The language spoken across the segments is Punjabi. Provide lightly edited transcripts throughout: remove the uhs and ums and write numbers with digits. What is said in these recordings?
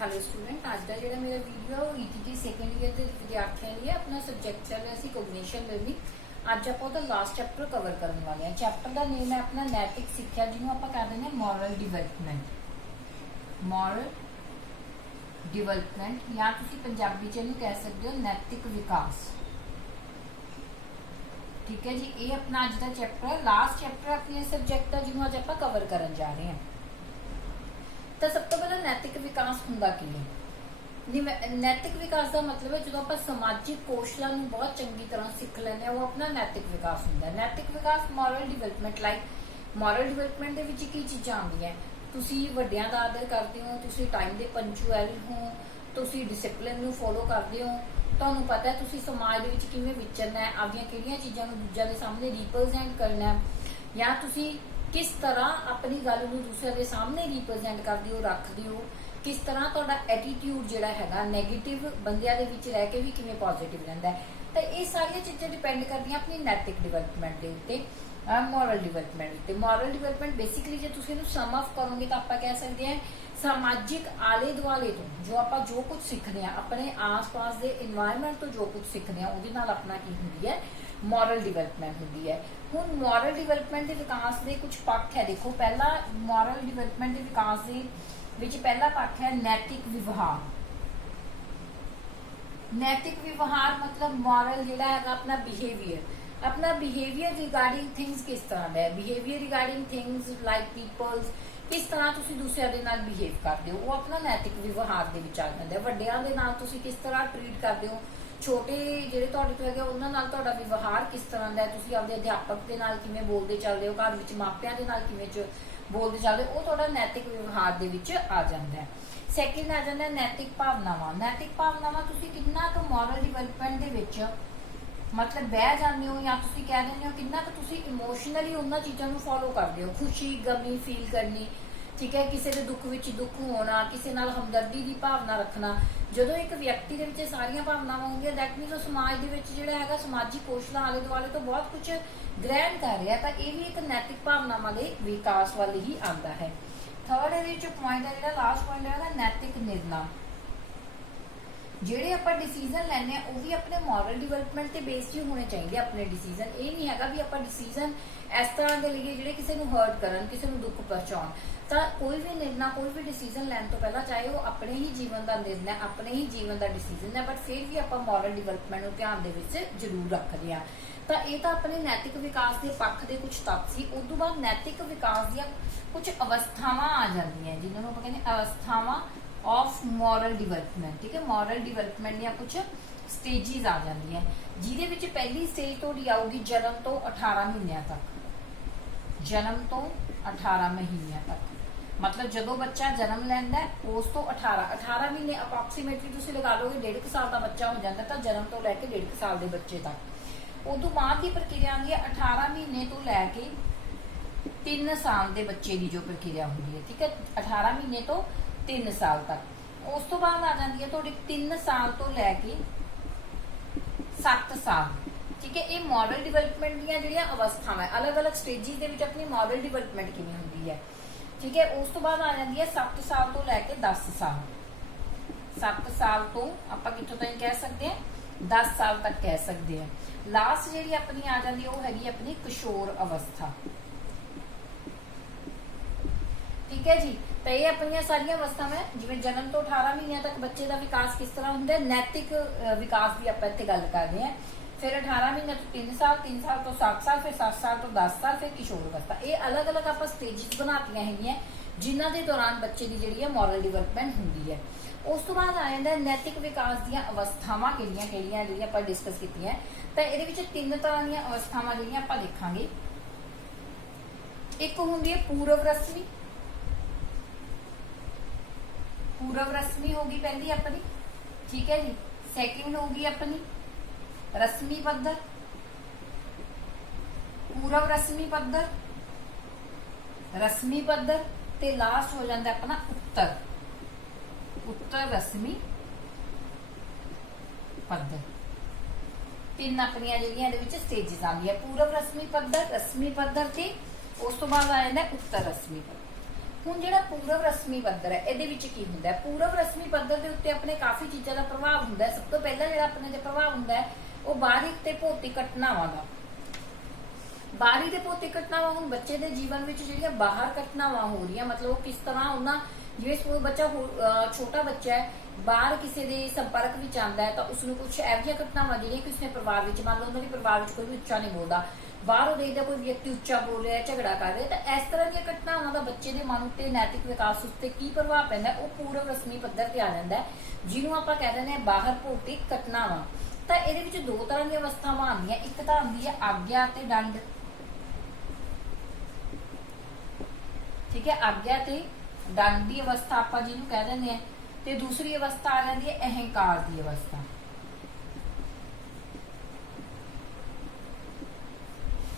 हेलो स्टूडेंट, आज का जो मेरा वीडियो ईटीटी सैकेंड ईयर के विद्यार्थियों लिए अपना सबजैक्ट चल रहा है कोग्निशन लर्निंग। अज आप लास्ट चैप्टर कवर करने वाले हैं। चैप्टर का नेम है अपना नैतिक सिक्ख्या, जिन्होंने आप कह दें मॉरल डिवेलपमेंट। मॉरल डिवेलपमेंट या तुसी पंजाबी च कह सकते हो नैतिक विकास। ठीक है जी, ये अपना अज का चैप्टर है, लास्ट चैप्टर अपने सबजैक्ट का जिन्होंने अज आप कवर करन जा रहे हैं। तो सब तो पहले नैतिक विकास हुंदा की है। नैतिक विकास का मतलब है जो आप समाजिक कौशलों बहुत चंगी तरह सीख लेने, वो अपना नैतिक विकास होंगे। नैतिक विकास moral development like moral development के विच की चीज़ां आउंदियां, तुसी वड्डियां दा आदर करते हो, तुसी टाइम दे पंचुअल हो, तुसी डिसिपलिन नूं फॉलो करते हो, तुहानूं पता है तुसी समाज दे विच किवें विचरना है, आपदियां किहड़ियां चीज़ां नूं दूजिआं दे सामने रिप्रजेंट करना है, या तुसी किस तरह अपनी गल नूं दूसरे के सामने रिप्रजेंट करते हो, रखते हो, किस तरह तुहाडा एटीट्यूड जिहड़ा हैगा नैगेटिव बंदियां दे विच रह के भी किवें पॉजिटिव रहिंदा है। तो ये सारियां चीज़ां डिपेंड करदियां अपनी नैतिक डिवेलपमेंट के उत्ते, मॉरल डिवेलपमेंट उत्ते। मॉरल डिवेलपमेंट बेसिकली जो तुसीं इहनूं सम ऑफ करोगे तो आप कह सकते हैं समाजिक आले दुआले तो जो आप जो कुछ सीखते हैं, अपने आस पास के इन्वायरमेंट तो जो कुछ सीखते हैं, उहदे नाल अपना की हुंदी है मॉरल डिवेलपमेंट होंगी है। हुण मॉरल डिवेलपमेंट के विकास के कुछ पक्ष है। देखो, पहला मॉरल डिवेलपमेंट के विकास के विच पहला पक्ष है नैतिक व्यवहार। नैतिक व्यवहार मतलब मॉरल जिहड़ा है अपना बिहेवियर रिगार्डिंग थिंग्स किस तरह का है, behaviour regarding things like peoples, किस तरह तुसी दूसरे दे नाल बिहेव करते हो, वो अपना नैतिक व्यवहार दे विच आ जांदा है। वड्डियां दे नाल तुसी किस तरह ट्रीट करते हो, छोटे जिहड़े तुहाडे तो हैगे उन्हां नाल तुहाडा व्यवहार किस तरह का है, तुसी आपदे अध्यापक दे नाल किवें बोलदे चलदे हो, घर विच मापिआं दे नाल किवें बोलदे चलदे हो, वो तुहाडा नैतिक व्यवहार दे विच आ जांदा है। सैकेंड आ जांदा है नैतिक भावनावां। नैतिक भावनावां तुसी कितना क मॉरल डिवेलपमेंट दे विच मतलब बह जाते हो, या तुसी कह देंगे हो कितना क तुसी इमोशनली उन्हां चीज़ां नूं फॉलो करते हो, खुशी गमी फील करनी, ठीक है, किसी के दुख विच दुख होना, किसी नाल हमदर्दी की भावना रखना। जो एक व्यक्ति के विच सारियां भावनावां होंदियां, दैट मीनस समाज दे विच जिहड़ा हैगा समाजिक कौशल आले दुआले तो बहुत कुछ ग्रहण कर रहा है, तो ये भी एक नैतिक भावनावां दे विकास वाल ही आता है। थर्ड इहदे पॉइंट है जिहड़ा लास्ट पॉइंट है नैतिक निर्णय। ਜਿਹੜੇ ਆਪਾਂ डिसीजन ਲੈਣੇ ਆ ਉਹ ਵੀ ਆਪਣੇ मॉरल डिवेलपमेंट ਤੇ ਬੇਸਡ ਹੀ ਹੋਣੇ ਚਾਹੀਦੇ ਆਪਣੇ डिसीजन। ਇਹ ਨਹੀਂ ਹੈਗਾ ਵੀ ਆਪਾਂ डिसीजन ਇਸ ਤਰ੍ਹਾਂ ਦੇ ਲਈਏ ਜਿਹੜੇ ਕਿਸੇ ਨੂੰ ਹਰਟ ਕਰਨ, ਕਿਸੇ ਨੂੰ ਦੁੱਖ ਪਹੁੰਚਾਉਣ। ਤਾਂ ਕੋਈ ਵੀ ਨਿਰਣਾ, ਕੋਈ ਵੀ डिसीजन ਲੈਣ ਤੋਂ ਪਹਿਲਾਂ ਚਾਹੇ ਉਹ ਆਪਣੇ ਹੀ ਜੀਵਨ ਦਾ ਨਿਰਣਾ, ਆਪਣੇ ਹੀ ਜੀਵਨ ਦਾ डिसीजन ਹੈ, ਬਟ ਫਿਰ ਵੀ ਆਪਾਂ मॉरल डिवेलपमेंट ਨੂੰ ਧਿਆਨ ਦੇ ਵਿੱਚ ਜ਼ਰੂਰ ਰੱਖਦੇ ਆ। ਤਾਂ ਇਹ ਤਾਂ ਆਪਣੇ ਨੈਤਿਕ ਵਿਕਾਸ ਦੇ ਪੱਖ ਦੇ ਕੁਝ ਤੱਤ ਸੀ। ਉਸ ਤੋਂ ਬਾਅਦ ਨੈਤਿਕ ਵਿਕਾਸ ਦੀਆਂ ਕੁਝ ਅਵਸਥਾਵਾਂ ਆ ਜਾਂਦੀਆਂ, ਜਿਨ੍ਹਾਂ ਨੂੰ ਆਪਾਂ ਕਹਿੰਦੇ ਅਵਸਥਾਵਾਂ ऑफ मॉरल डिवेलपमेंट। ठीक है, मॉरल डिवेलपमेंट ਦੀਆਂ कुछ स्टेजिज आ जाती हैं, ਜਿਹਦੇ ਵਿੱਚ ਪਹਿਲੀ स्टेज ਤੁਹਾਡੀ ਆਊਗੀ जन्म तो 18 ਮਹੀਨਿਆਂ तक। जन्म तो 18 ਮਹੀਨਿਆਂ तक मतलब ਜਦੋਂ ਬੱਚਾ ਜਨਮ ਲੈਂਦਾ ਉਸ ਤੋਂ 18 ਮਹੀਨੇ ਅਪਰੋਕਸੀਮੇਟਲੀ ਤੁਸੀਂ ਲਗਾ ਲੋਗੇ 1.5 ਸਾਲ ਦਾ ਬੱਚਾ ਹੋ ਜਾਂਦਾ, ਤਾਂ ਜਨਮ ਤੋਂ ਲੈ ਕੇ 1.5 ਸਾਲ ਦੇ ਬੱਚੇ ਤੱਕ। ਉਦੋਂ ਬਾਅਦ ਦੀ ਪ੍ਰਕਿਰਿਆ ਆਉਂਦੀ ਹੈ 18 ਮਹੀਨੇ ਤੋਂ ਲੈ ਕੇ 3 ਸਾਲ ਦੇ ਬੱਚੇ ਦੀ ਜੋ ਪ੍ਰਕਿਰਿਆ ਹੁੰਦੀ ਹੈ। ठीक है, 18 ਮਹੀਨੇ ਤੋਂ 3 साल तक। उस तो बाद आ जाती है थोड़ी 3 साल तो लैके 7 साल। ठीक है, ये मॉरल डिवेलपमेंट दी जिहड़ियां अवस्थावां अलग अलग स्टेजिस दे विच अपनी मॉरल डिवेलपमेंट किवें हुंदी है। ठीक है, उस तो बाद आ जाती है 7 साल तो लैके 10 साल। 7 साल तो आपां कित्थों तक कह सकते हैं 10 साल तक कह सकते हैं। लास्ट जिहड़ी अपनी आ जाती है वो हैगी अपनी किशोर अवस्था। ठीक है जी, तो ये अपन सारिया अवस्थावां जिवें जन्म तो 18 महीनों तक बच्चे का विकास किस तरह होंदा है, नैतिक विकास की आप इत्थे गल कर रहे हैं। फिर 18 महीने तो 3 साल, 3 साल तो 7 साल, फिर 7 साल तो 10 साल, फिर किशोर अवस्था। ये अलग अलग आप स्टेजिस बनातियां हैं जिन्हां दे दौरान बच्चे की जिहड़ी है मॉरल डिवेलपमेंट हुंदी है। उस तो बाद आ जाता है नैतिक विकास दी अवस्थावां किहड़ियां जिहड़ियां आपां डिस्कस कीतियां। तो इहदे विच 3 तरह दी अवस्थावां जिहड़ियां आपां देखांगे। एक हुंदी है पूर्व रश्मि। पूर्व रश्मि होगी पहली अपनी। ठीक है जी, सैकेंड होगी अपनी रश्मि पद्धर, पूर्व रश्मि पद्धर, रश्मि पद्धर ते लास्ट हो जाता अपना उत्तर रश्मि पद्धर। 3 अपनिया जिहड़ियां इहदे विच स्टेजिस आंदी है, पूर्व रश्मि पद्धर ते उस तो बाद आ जाता उत्तर रश्मि पद्धर। ਹੁਣ ਜਿਹੜਾ ਪੂਰਵ ਰਸਮੀ ਪੱਧਰ ਹੈ ਇਹਦੇ ਵਿੱਚ ਕੀ ਹੁੰਦਾ ਹੈ? ਪੂਰਵ ਰਸਮੀ ਪੱਧਰ ਦੇ ਉੱਤੇ ਆਪਣੇ ਕਾਫੀ ਚੀਜ਼ਾਂ ਦਾ ਪ੍ਰਭਾਵ ਹੁੰਦਾ ਹੈ। ਸਭ ਤੋਂ ਪਹਿਲਾਂ ਜਿਹੜਾ ਆਪਣੇ ਤੇ ਪ੍ਰਭਾਵ ਹੁੰਦਾ ਹੈ ਉਹ ਬਾਹਰੀ ਤੇ ਭੌਤਿਕ ਘਟਨਾਵਾਂ ਦਾ। ਬਾਹਰੀ ਤੇ ਭੌਤਿਕ ਘਟਨਾਵਾਂ, ਹੁਣ ਬੱਚੇ ਦੇ ਜੀਵਨ ਵਿੱਚ ਜਿਹੜੀਆਂ ਬਾਹਰ ਘਟਨਾਵਾਂ ਹੋ ਰਹੀਆਂ, ਮਤਲਬ ਉਹ ਕਿਸ ਤਰ੍ਹਾਂ ਉਹਨਾਂ, ਜਿਵੇਂ ਕੋਈ ਬੱਚਾ ਛੋਟਾ ਬੱਚਾ ਹੈ, ਬਾਹਰ ਕਿਸੇ ਦੇ ਸੰਪਰਕ ਵਿੱਚ ਆਉਂਦਾ ਹੈ ਤਾਂ ਉਸਨੂੰ ਕੁਝ ਇਹੋ ਜਿਹੀਆਂ ਘਟਨਾਵਾਂ ਜਿਹੜੀਆਂ ਕਿ ਉਸਨੇ ਪਰਿਵਾਰ ਵਿੱਚ, ਮੰਨ ਲਓ ਉਹਨਾਂ ਦੇ ਪਰਿਵਾਰ ਵਿੱਚ ਕੋਈ ਵੀ ਉੱਚਾ ਨਹੀਂ ਬੋਲਦਾ, ਬਾਹਰ ਉਹ ਦੇਖਦਾ ਕੋਈ ਵਿਅਕਤੀ ਉੱਚਾ ਬੋਲ ਰਿਹਾ, ਝਗੜਾ ਕਰ ਰਿਹਾ, ਤਾਂ ਇਸ ਤਰ੍ਹਾਂ ਦੀਆਂ ਘਟਨਾਵਾਂ ਦਾ ਬੱਚੇ ਦੇ ਮਨ ਉੱਤੇ, ਨੈਤਿਕ ਵਿਕਾਸ ਉੱਤੇ ਕੀ ਪ੍ਰਭਾਵ ਪੈਂਦਾ, ਉਹ ਪੂਰਵ ਰਸਮੀ ਪੱਧਰ ਤੇ ਆ ਜਾਂਦਾ ਹੈ, ਜਿਹਨੂੰ ਆਪਾਂ ਕਹਿ ਦਿੰਦੇ ਹਾਂ ਬਾਹਰ ਭੌਤਿਕ ਘਟਨਾਵਾਂ। ਤਾਂ ਇਹਦੇ ਵਿੱਚ ਦੋ ਤਰ੍ਹਾਂ ਦੀਆਂ ਅਵਸਥਾਵਾਂ ਆਉਂਦੀਆਂ, ਇੱਕ ਤਾਂ ਆਉਂਦੀ ਹੈ ਆਗਿਆ ਤੇ ਦੰਡ, ਠੀਕ ਹੈ, ਆਗਿਆ ਤੇ ਦੰਡ ਦੀ ਅਵਸਥਾ ਆਪਾਂ ਜਿਹਨੂੰ ਕਹਿ ਦਿੰਦੇ ਆ, ਤੇ ਦੂਸਰੀ ਅਵਸਥਾ ਆ ਜਾਂਦੀ ਹੈ ਅਹੰਕਾਰ ਦੀ ਅਵਸਥਾ।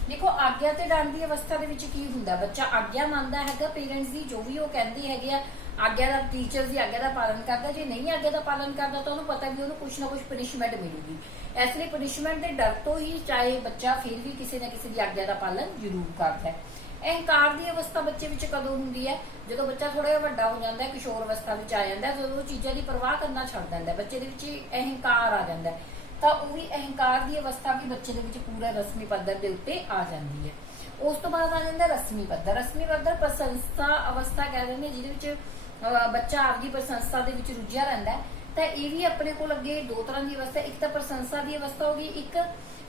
ਦੇਖੋ ਆਗਿਆ ਤੇ ਦੰਡ ਦੀ ਅਵਸਥਾ ਦੇ ਵਿੱਚ ਕੀ ਹੁੰਦਾ, ਬੱਚਾ ਆਗਿਆ ਮੰਨਦਾ ਹੈਗਾ ਪੇਰੈਂਟਸ ਦੀ, ਜੋ ਵੀ ਉਹ ਕਹਿੰਦੇ ਹੈਗੇ ਆ, ਆਗਿਆ ਦਾ, ਟੀਚਰਸ ਦੀ ਆਗਿਆ ਦਾ ਪਾਲਨ ਕਰਦਾ। ਜੇ ਨਹੀਂ ਆਗਿਆ ਦਾ ਪਾਲਨ ਕਰਦਾ ਤਾਂ ਉਹਨੂੰ ਪਤਾ ਵੀ ਉਹਨੂੰ ਕੁਝ ਨਾ ਕੁਝ ਪਨਿਸ਼ਮੈਂਟ ਮਿਲੂਗੀ, ਇਸ ਲਈ ਪਨਿਸ਼ਮੈਂਟ ਦੇ ਡਰ ਤੋਂ ਹੀ ਚਾਹੇ ਬੱਚਾ ਫਿਰ ਵੀ ਕਿਸੇ ਨਾ ਕਿਸੇ ਦੀ ਆਗਿਆ ਦਾ ਪਾਲਨ ਜ਼ਰੂਰ ਕਰਦਾ ਹੈ। ਅਹੰਕਾਰ ਦੀ ਅਵਸਥਾ ਬੱਚੇ ਵਿੱਚ ਕਦੋਂ ਹੁੰਦੀ ਹੈ? ਜਦੋਂ ਬੱਚਾ ਥੋੜਾ ਜਿਹਾ ਵੱਡਾ ਹੋ ਜਾਂਦਾ ਹੈ, ਕਿਸ਼ੋਰ ਅਵਸਥਾ ਵਿੱਚ ਆ ਜਾਂਦਾ ਹੈ, ਜਦੋਂ ਉਹ ਚੀਜ਼ਾਂ ਦੀ ਪਰਵਾਹ ਕਰਨਾ ਛੱਡ ਦਿੰਦਾ ਹੈ, ਬੱਚੇ ਦੇ ਵਿੱਚ ਅਹੰਕਾਰ ਆ ਜਾਂਦਾ ਹੈ, ਤਾਂ ਉਹ ਵੀ ਅਹੰਕਾਰ ਦੀ ਅਵਸਥਾ ਵੀ ਬੱਚੇ ਦੇ ਵਿੱਚ ਪੂਰਾ ਰਸਮੀ ਪੱਧਰ ਦੇ ਉੱਤੇ ਆ ਜਾਂਦੀ ਹੈ। ਉਸ ਤੋਂ ਬਾਅਦ ਆ ਜਾਂਦਾ ਰਸਮੀ ਪੱਧਰ। ਰਸਮੀ ਪੱਧਰ ਪ੍ਰਸ਼ੰਸਾ ਅਵਸਥਾ ਕਹਿ ਦਿੰਦੇ, ਜਿਹਦੇ ਵਿੱਚ ਬੱਚਾ ਆਪਦੀ ਪ੍ਰਸ਼ੰਸਾ ਦੇ ਵਿੱਚ ਰੁੱਝਿਆ ਰਹਿੰਦਾ ਹੈ। ਤਾਂ ਇਹ ਵੀ ਆਪਣੇ ਕੋਲ ਅੱਗੇ ਦੋ ਤਰ੍ਹਾਂ ਦੀ ਅਵਸਥਾ, ਇੱਕ ਤਾਂ ਪ੍ਰਸ਼ੰਸਾ ਦੀ ਅਵਸਥਾ ਹੋ ਗਈ, ਇੱਕ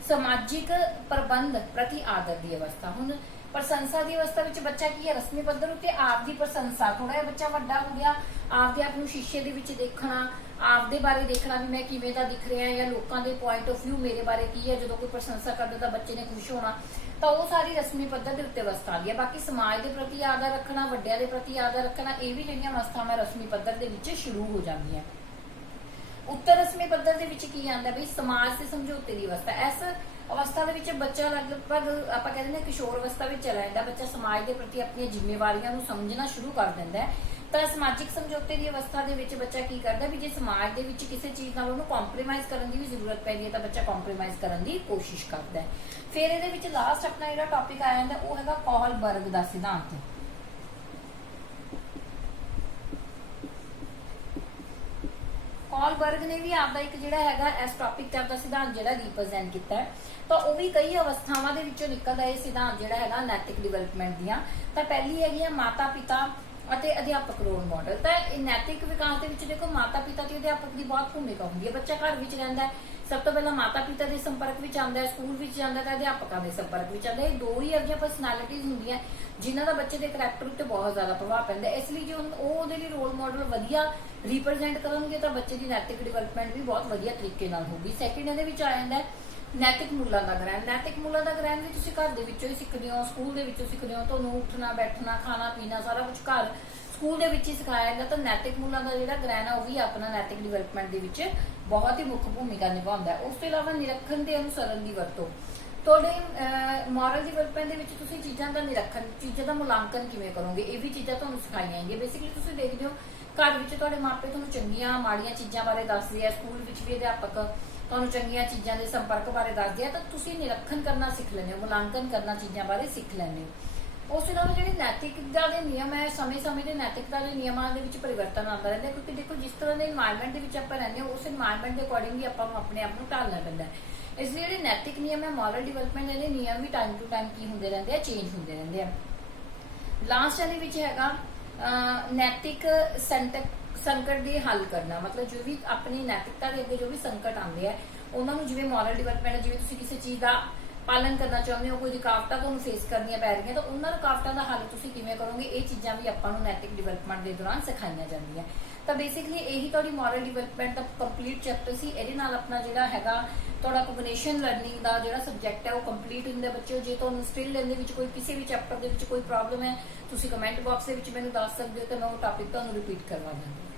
ਸਮਾਜਿਕ ਪ੍ਰਬੰਧ ਪ੍ਰਤੀ ਆਦਰ ਦੀ ਅਵਸਥਾ। ਹੁਣ ਪ੍ਰਸ਼ੰਸਾ ਦੀ ਅਵਸਥਾ ਵਿੱਚ ਬੱਚਾ ਕੀ ਹੈ, ਰਸਮੀ ਪੱਧਰ ਉੱਤੇ ਆਪ ਦੀ ਪ੍ਰਸ਼ੰਸਾ, ਥੋੜਾ ਜਿਹਾ ਬੱਚਾ ਵੱਡਾ ਹੋ ਗਿਆ, ਆਪਦੇ ਆਪ ਨੂੰ ਸ਼ੀਸ਼ੇ ਦੇ ਵਿੱਚ ਦੇਖਣਾ, ਆਪਦੇ ਬਾਰੇ ਦੇਖਣਾ ਵੀ ਮੈਂ ਕਿਵੇਂ ਦਾ ਦਿਖ ਰਿਹਾ, ਜਾਂ ਲੋਕਾਂ ਦੇ ਪੁਆਇੰਟ ਆਫ ਵਿਊ ਮੇਰੇ ਬਾਰੇ ਕੀ ਹੈ, ਜਦੋਂ ਕੋਈ ਪ੍ਰਸ਼ੰਸਾ ਕਰਦਾ ਤਾਂ ਬੱਚੇ ਨੇ ਖੁਸ਼ ਹੋਣਾ, ਤਾਂ ਉਹ ਸਾਰੀ ਰਸਮੀ ਪੱਧਰ ਦੇ ਉੱਤੇ ਅਵਸਥਾ ਆਉਂਦੀ ਹੈ। ਬਾਕੀ ਸਮਾਜ ਦੇ ਪ੍ਰਤੀ ਆਦਰ ਰੱਖਣਾ, ਵੱਡਿਆਂ ਦੇ ਪ੍ਰਤੀ ਆਦਰ ਰੱਖਣਾ, ਇਹ ਵੀ ਜਿਹੜੀਆਂ ਅਵਸਥਾਵਾਂ ਰਸਮੀ ਪੱਧਰ ਦੇ ਵਿੱਚ ਸ਼ੁਰੂ ਹੋ ਜਾਂਦੀਆਂ। ਉੱਤਰ ਰਸਮੀ ਪੱਧਰ ਦੇ ਵਿੱਚ ਕੀ ਆਉਂਦਾ ਬਈ, ਸਮਾਜ ਤੇ ਸਮਝੌਤੇ ਦੀ ਅਵਸਥਾ। ਇਸ ਅਵਸਥਾ ਦੇ ਵਿੱਚ ਬੱਚਾ ਲਗਭਗ ਆਪਾਂ ਕਹਿੰਦੇ ਨੇ ਕਿਸ਼ੋਰ ਅਵਸਥਾ ਵਿੱਚ ਚਲਾ ਜਾਂਦਾ, ਬੱਚਾ ਸਮਾਜ ਦੇ ਪ੍ਰਤੀ ਆਪਣੀਆਂ ਜ਼ਿੰਮੇਵਾਰੀਆਂ ਨੂੰ ਸਮਝਣਾ ਸ਼ੁਰੂ ਕਰ ਦਿੰਦਾ ਹੈ। ਤਾਂ ਸਮਾਜਿਕ ਸਮਝੌਤੇ ਦੀ ਅਵਸਥਾ ਦੇ ਵਿੱਚ ਬੱਚਾ ਕੀ ਕਰਦਾ ਵੀ ਜੇ ਸਮਾਜ ਦੇ ਵਿੱਚ ਕਿਸੇ ਚੀਜ਼ ਨਾਲ ਉਹਨੂੰ ਕੰਪਰੋਮਾਈਜ਼ ਕਰਨ ਦੀ ਵੀ ਜ਼ਰੂਰਤ ਪੈਂਦੀ ਹੈ ਤਾਂ ਬੱਚਾ ਕੰਪਰੋਮਾਈਜ਼ ਕਰਨ ਦੀ ਕੋਸ਼ਿਸ਼ ਕਰਦਾ ਹੈ। ਫਿਰ ਇਹਦੇ ਵਿੱਚ ਲਾਸਟ ਆਪਣਾ ਜਿਹੜਾ ਟੌਪਿਕ ਆ ਜਾਂਦਾ ਉਹ ਹੈਗਾ ਕੋਹਲਬਰਗ ਦਾ ਸਿਧਾਂਤ। ਕੋਹਲਬਰਗ ਨੇ ਵੀ ਆਪਦਾ ਇੱਕ ਜਿਹੜਾ ਹੈਗਾ ਇਸ ਟੌਪਿਕ ਤੇ ਆਪਦਾ ਸਿਧਾਂਤ ਜਿਹੜਾ ਰਿਪਰੈਜ਼ੈਂਟ ਕੀਤਾ ਹੈ, ਤਾਂ ਉਹ ਵੀ ਕਈ ਅਵਸਥਾਵਾਂ ਦੇ ਵਿੱਚੋਂ ਨਿਕਲਦਾ ਇਹ ਸਿਧਾਂਤ ਜਿਹੜਾ ਹੈਗਾ ਨੈਤਿਕ ਡਿਵੈਲਪਮੈਂਟ ਦੀਆਂ। ਤਾਂ ਪਹਿਲੀ ਹੈਗੀ ਹੈ ਮਾਤਾ ਪਿਤਾ ਅਤੇ ਅਧਿਆਪਕ ਰੋਲ ਮਾਡਲ। ਤਾਂ ਇਹ ਨੈਤਿਕ ਵਿਕਾਸ ਦੇ ਵਿੱਚ ਦੇਖੋ ਮਾਤਾ ਪਿਤਾ ਤੇ ਅਧਿਆਪਕ ਦੀ ਬਹੁਤ ਭੂਮਿਕਾ ਹੁੰਦੀ ਹੈ। ਬੱਚਾ ਘਰ ਵਿੱਚ ਰਹਿੰਦਾ ਹੈ, ਸਭ ਤੋਂ ਪਹਿਲਾਂ ਮਾਤਾ ਪਿਤਾ ਦੇ ਸੰਪਰਕ ਵਿੱਚ ਆਉਂਦਾ ਹੈ, ਸਕੂਲ ਵਿੱਚ ਜਾਂਦਾ ਹੈ, ਅਧਿਆਪਕਾਂ ਦੇ ਸੰਪਰਕ ਵਿੱਚ ਆਉਂਦਾ ਹੈ। ਇਹ ਦੋ ਹੀ ਅਜਿਹੀਆਂ ਪਰਸਨੈਲਿਟੀਜ਼ ਹੁੰਦੀਆਂ ਜਿਨ੍ਹਾਂ ਦਾ ਬੱਚੇ ਦੇ ਕਰੈਕਟਰ ਉੱਤੇ ਬਹੁਤ ਜ਼ਿਆਦਾ ਪ੍ਰਭਾਵ ਪੈਂਦਾ ਹੈ। ਇਸ ਲਈ ਜੇ ਉਹ ਉਹਦੇ ਲਈ ਰੋਲ ਮਾਡਲ ਵਧੀਆ ਰਿਪਰੈਜ਼ੈਂਟ ਕਰਨਗੇ ਤਾਂ ਬੱਚੇ ਦੀ ਨੈਤਿਕ ਡਿਵੈਲਪਮੈਂਟ ਵੀ ਬਹੁਤ ਵਧੀਆ ਤਰੀਕੇ ਨਾਲ ਹੋਊਗੀ। ਸੈਕਿੰਡ ਇਹਦੇ ਵਿੱਚ ਆ ਜਾਂਦਾ ਹੈ ਨੈਤਿਕ ਮੁੱਲਾਂ ਦਾ ਗ੍ਰਹਿਣ। ਨੈਤਿਕ ਮੁੱਲਾਂ ਦਾ ਗ੍ਰਹਿਣ ਵੀ ਤੁਸੀਂ ਘਰ ਦੇ ਵਿੱਚੋਂ ਹੀ ਸਿੱਖਦੇ ਹੋ, ਸਕੂਲ ਦੇ ਵਿੱਚੋਂ ਸਿੱਖਦੇ ਹੋ। ਤੁਹਾਨੂੰ ਉੱਠਣਾ ਬੈਠਣਾ ਖਾਣਾ ਪੀਣਾ ਸਾਰਾ ਕੁਝ ਘਰ ਸਕੂਲ ਦੇ ਵਿੱਚ ਹੀ ਸਿਖਾਇਆ ਜਾਂਦਾ। ਤਾਂ ਨੈਤਿਕ ਮੁੱਲਾਂ ਦਾ ਜਿਹੜਾ ਗ੍ਰਹਿਣ ਹੈ ਉਹ ਵੀ ਆਪਣਾ ਨੈਤਿਕ ਡਿਵੈਲਪਮੈਂਟ ਦੇ ਵਿੱਚ ਬਹੁਤ ਹੀ ਮੁੱਖ ਭੂਮਿਕਾ ਨਿਭਾਉਂਦਾ ਹੈ। ਉਸ ਤੋਂ ਇਲਾਵਾ ਨਿਰੀਖਣ ਤੇ ਅਨੁਸਰਨ ਦੀ ਵਰਤੋਂ। ਤੁਹਾਡੇ ਮੋਰਲ ਡਿਵੈਲਪਮੈਂਟ ਦੇ ਵਿੱਚ ਤੁਸੀਂ ਚੀਜ਼ਾਂ ਦਾ ਨਿਰੀਖਣ, ਚੀਜ਼ਾਂ ਦਾ ਮੁਲਾਂਕਣ ਕਿਵੇਂ ਕਰੋਗੇ, ਇਹ ਵੀ ਚੀਜ਼ਾਂ ਤੁਹਾਨੂੰ ਸਿਖਾਈਆਂ ਜਾਂਦੀਆਂ। ਬੇਸਿਕਲੀ ਤੁਸੀਂ ਦੇਖਦੇ ਹੋ ਘਰ ਵਿੱਚ ਤੁਹਾਡੇ ਮਾਪੇ ਤੁਹਾਨੂੰ ਚੰਗੀਆਂ ਮਾੜੀਆਂ ਚੀਜ਼ਾਂ ਬਾਰੇ ਦੱਸਦੇ ਆ, ਸਕੂਲ ਵਿੱਚ ਵੀ ਅਧਿਆਪਕ ਤੁਹਾਨੂੰ ਚੰਗੀਆਂ ਚੀਜ਼ਾਂ ਦੇ ਸੰਪਰਕ ਬਾਰੇ ਦੱਸਦੇ ਆ, ਤਾਂ ਤੁਸੀਂ ਨਿਰੀਖਣ ਕਰਨਾ ਸਿੱਖ ਲੈਂਦੇ ਹੋ, ਮੁਲਾਂਕਣ ਕਰਨਾ ਚੀਜ਼ਾਂ ਬਾਰੇ ਸਿੱਖ ਲੈਂਦੇ ਹੋ। ਉਸ ਤੋਂ ਇਲਾਵਾ ਜਿਹੜੇ ਨੈਤਿਕਤਾ ਦੇ ਨਿਯਮ ਹੈ, ਸਮੇਂ-ਸਮੇਂ ਦੇ ਨੈਤਿਕਤਾ ਦੇ ਨਿਯਮਾਂ ਦੇ ਵਿੱਚ ਪਰਿਵਰਤਨ ਆਉਂਦਾ ਰਹਿੰਦਾ, ਕਿਉਂਕਿ ਦੇਖੋ ਜਿਸ ਤਰ੍ਹਾਂ ਦੇ ਇਨਵਾਇਰਨਮੈਂਟ ਦੇ ਵਿੱਚ ਆਪਾਂ ਰਹਿੰਦੇ ਹਾਂ ਉਸ ਇਨਵਾਇਰਨਮੈਂਟ ਦੇ ਅਕੋਰਡਿੰਗ ਹੀ ਆਪਾਂ ਨੂੰ ਆਪਣੇ ਆਪ ਨੂੰ ਢਾਲਣਾ ਪੈਂਦਾ ਹੈ। ਇਸ ਲਈ ਜਿਹੜੇ ਨੈਤਿਕ ਨਿਯਮ ਹੈ, ਮੋਰਲ ਡਿਵੈਲਪਮੈਂਟ ਦੇ ਨਿਯਮ ਵੀ ਟਾਈਮ ਟੂ ਟਾਈਮ ਕੀ ਹੁੰਦੇ ਰਹਿੰਦੇ ਆ, ਚੇਂਜ ਹੁੰਦੇ ਰਹਿੰਦੇ ਆ। ਲਾਸਟ ਇਹਦੇ ਵਿੱਚ ਹੈਗਾ ਨੈਤਿਕ ਸੰਕਟ ਦੇ ਹੱਲ ਕਰਨਾ। ਮਤਲਬ ਜੋ ਵੀ ਆਪਣੀ ਨੈਤਿਕਤਾ ਦੇ ਅੱਗੇ ਜੋ ਵੀ ਸੰਕਟ ਆਉਂਦੇ ਆ ਉਹਨਾਂ ਨੂੰ, ਜਿਵੇਂ ਮੋਰਲ ਡਿਵੈਲਪਮੈਂਟ, ਜਿਵੇਂ ਤੁਸੀਂ ਕਿਸੇ ਚੀਜ਼ ਦਾ ਪਾਲਨ ਕਰਨਾ ਚਾਹੁੰਦੇ ਹੋ, ਕੋਈ ਰੁਕਾਵਟਾਂ ਤੁਹਾਨੂੰ ਫੇਸ ਕਰਨੀਆਂ ਪੈ ਰਹੀਆਂ, ਤਾਂ ਉਹਨਾਂ ਰੁਕਾਵਟਾਂ ਦਾ ਹੱਲ ਤੁਸੀਂ ਕਿਵੇਂ ਕਰੋਗੇ, ਇਹ ਚੀਜ਼ਾਂ ਵੀ ਆਪਾਂ ਨੂੰ ਨੈਤਿਕ ਡਿਵੈਲਪਮੈਂਟ ਦੇ ਦੌਰਾਨ ਸਿਖਾਈਆਂ ਜਾਂਦੀਆਂ। ਤਾਂ ਬੇਸਿਕਲੀ ਇਹੀ ਤੁਹਾਡੀ ਮੋਰਲ ਡਿਵੈਲਪਮੈਂਟ ਦਾ ਕੰਪਲੀਟ ਚੈਪਟਰ ਸੀ। ਇਹਦੇ ਨਾਲ ਆਪਣਾ ਜਿਹੜਾ ਹੈਗਾ ਤੁਹਾਡਾ ਕੋਗਨੀਸ਼ਨ ਲਰਨਿੰਗ ਦਾ ਜਿਹੜਾ ਸਬਜੈਕਟ ਹੈ ਉਹ ਕੰਪਲੀਟ ਹੁੰਦਾ। ਬੱਚਿਓ ਜੇ ਤੁਹਾਨੂੰ ਸਟਿਲ ਇਹਦੇ ਵਿੱਚ ਕੋਈ ਕਿਸੇ ਵੀ ਚੈਪਟਰ ਦੇ ਵਿੱਚ ਕੋਈ ਪ੍ਰੋਬਲਮ ਹੈ ਤੁਸੀਂ ਕਮੈਂਟ ਬਾਕਸ ਦੇ ਵਿੱਚ ਮੈਨੂੰ ਦੱਸ ਸਕਦੇ ਹੋ, ਤਾਂ ਮੈਂ ਉਹ ਟੌਪਿਕ ਤੁਹਾਨੂੰ ਰਿਪੀਟ ਕਰਵਾ ਦਾਂਗੀ।